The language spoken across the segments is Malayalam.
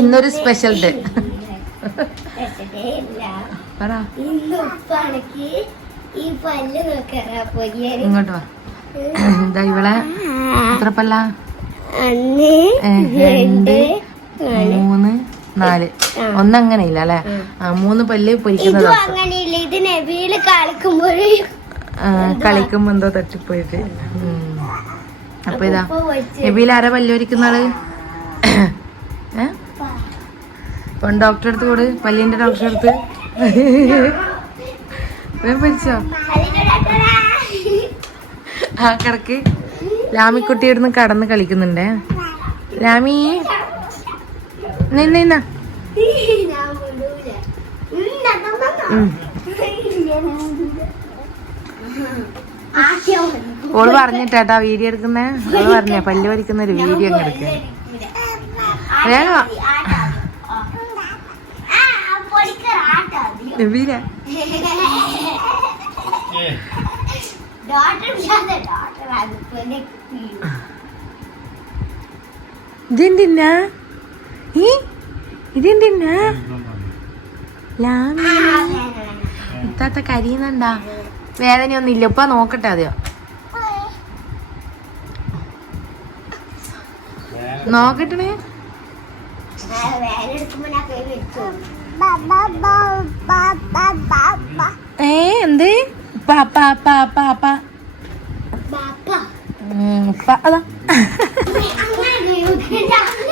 ഇന്നൊരു സ്പെഷ്യൽ ഡേ. ഇങ്ങോട്ട് വാ. എന്താ ഇവളെ എത്ര പല്ല? 2 3 4. ഒന്നങ്ങനെ ഇല്ല അല്ലെ? 3 പല്ല് പൊരിക്കുന്നത്. കളിക്കുമ്പോ എന്തോ തട്ടിപ്പോയിട്ട്. അപ്പൊ ഇതാ നബീൽ ആരാ പല്ല് പൊരിക്കുന്ന ആള്? ഇപ്പം ഡോക്ടറെ അടുത്ത് കൂടെ, പല്ലിന്റെ ഡോക്ടറെ അടുത്ത് പൊരിച്ചോ? ആ കിടക്ക്. ലാമിക്കുട്ടി ഇവിടുന്ന് കടന്ന് കളിക്കുന്നുണ്ടേ. ലാമി നിന്ന ഓള് പറഞ്ഞിട്ടാ വീഡിയോ എടുക്കുന്നേ. ഓള് പറഞ്ഞ പല്ല് പൊരിക്കുന്ന ഒരു വീഡിയോ അങ്ങ് എടുക്ക. വേഗം നബീല ഇതെന്തിന്നാ? ഇതെന്തിന്നാ? ലാമി ഇത്താത്ത കരിയുന്നുണ്ടാ? വേദനയൊന്നും ഇല്ല. ഇപ്പൊ നോക്കട്ടെ അതെയോ? നോക്കട്ടെ. എന്ത്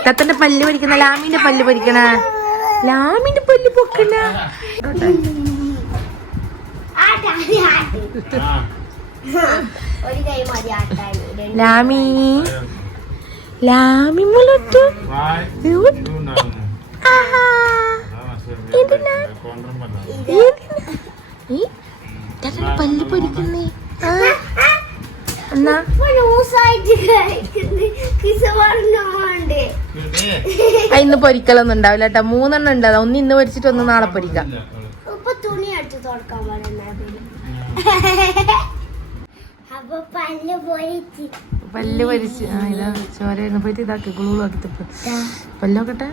തത്തന്റെ പല്ല് പൊരിക്കുന്ന ലാമിന്റെ പല്ല് പൊരിക്കണ. ലാമിന്റെ പല്ല് പൊക്കണ. ലാമി ലാമി മുലട്ടു പല്ല് പൊരിക്കുന്നേ. എന്നാ ഇന്ന് പൊരിക്കലൊന്നും ഉണ്ടാവില്ല കേട്ടോ. 3 എണ്ണം ഉണ്ട്. ഒന്ന് ഇന്ന് പൊരിച്ചിട്ട് ഒന്ന് നാളെ പൊരിക്കാം. പല്ല് പൊരിച്ച് ഇതാ ചോര പോയിട്ട് ഇതാക്കി കുളൂളാക്കി തപ്പ്. പല്ലോക്കട്ടെ.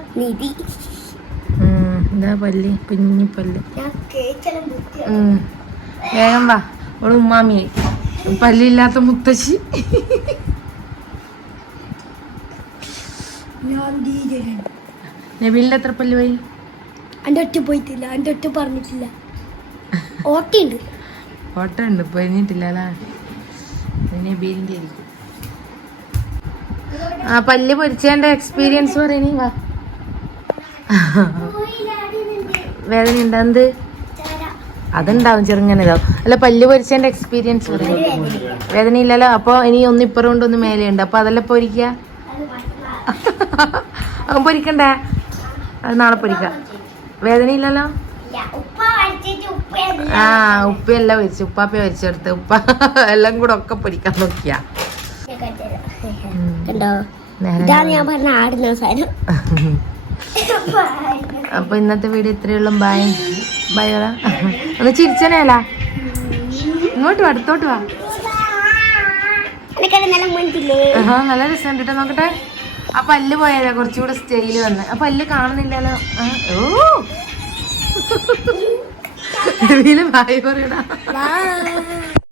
എന്താ പല്ല്? കുഞ്ഞിപ്പല്ല്. വേഗം വാ. ഓള് ഉമ്മാമി പല്ലില്ലാത്ത മുത്തശ്ശി. നബീലിന്റെ എത്ര പല്ല് പോയി? എൻ്റെ ഒറ്റ പോയിട്ടില്ല. എൻ്റെ ഒറ്റ പറഞ്ഞിട്ടില്ല. ഓട്ടുണ്ട്. ഓട്ട ഉണ്ട്, പൊരിഞ്ഞിട്ടില്ല അല്ലേ? നബീലിന്റെ ആയിരിക്കും. ആ പല്ല് പൊരിച്ചതിന്റെ എക്സ്പീരിയൻസ് പറയണേ. വാ. വേദന ഉണ്ടോ? എന്ത് അതുണ്ടാവും, ചെറുങ്ങനെ ഇതാവും. അല്ല പല്ല് പൊരിച്ചതിന്റെ എക്സ്പീരിയൻസ് പറയും. വേദന ഇല്ലല്ലോ? അപ്പൊ ഇനി ഒന്ന് ഇപ്പുറം കൊണ്ട് ഒന്ന് മേലെ ഉണ്ട്. അപ്പൊ അതെല്ലാം പൊരിക്ക. അവൻ പൊരിക്കണ്ടേ? അത് നാളെ പൊരിക്ക. വേദന ഇല്ലല്ലോ? ആ ഉപ്പയല്ല പൊരിച്ചു, ഉപ്പാപ്പ പൊരിച്ചെടുത്ത്. ഉപ്പ എല്ലാം കൂടെ ഒക്കെ പൊരിക്കാൻ നോക്കിയാ. അപ്പൊ ഇന്നത്തെ വീഡിയോ ഇത്രയുള്ള. ബായ് ബായ് പറ. ഒന്ന് ചിരിച്ചനേല. ഇങ്ങോട്ട് വാ, അടുത്തോട്ട് വാ. നല്ല രസമുണ്ട് കേട്ടോ. നോക്കട്ടെ. ആ പല്ല് പോയാലോ കുറച്ചുകൂടെ സ്റ്റൈല് വന്ന്. ആ പല്ല് കാണുന്നില്ലല്ലോ. ഓ ബായ് പറയടാ.